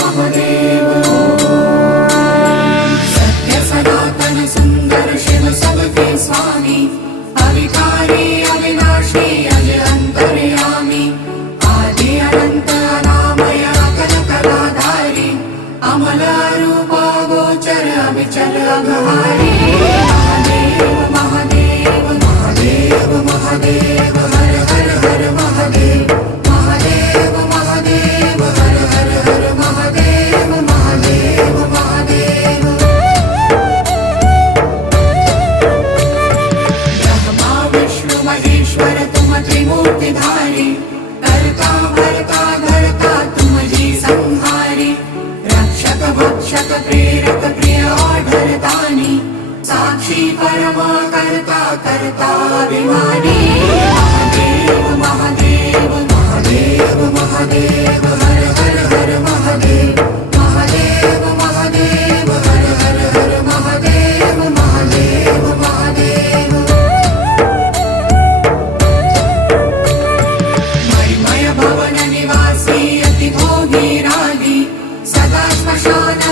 महादेव सत्य सनातन सुंदर शिव सबके स्वामी अविकारी अविनाशी अज अंतर्यामी आदि अनंत अनामय अकल कलाधारी अमल रूप गोचर अविचल अघहारी महादेव महादेव महादेव महादेव हर हर हर महादेव महादेव महादेव हर हर हर महादेव महादेव महादेव ब्रह्मा विष्णु महेश्वर तुम त्रिमूर्तिधारी करता भरता धरता तुम जी संहारी रक्षक भक्षक प्रेरक प्रिय आढरतानी साक्षी परमा करता करता अभिमानी महादेव महादेव महादेव महादेव हर हर हर महादेव महादेव महादेव हर हर हर महादेव महादेव महादेव मणिमय भवन निवासी अति भोगी रागी सदा श्मशान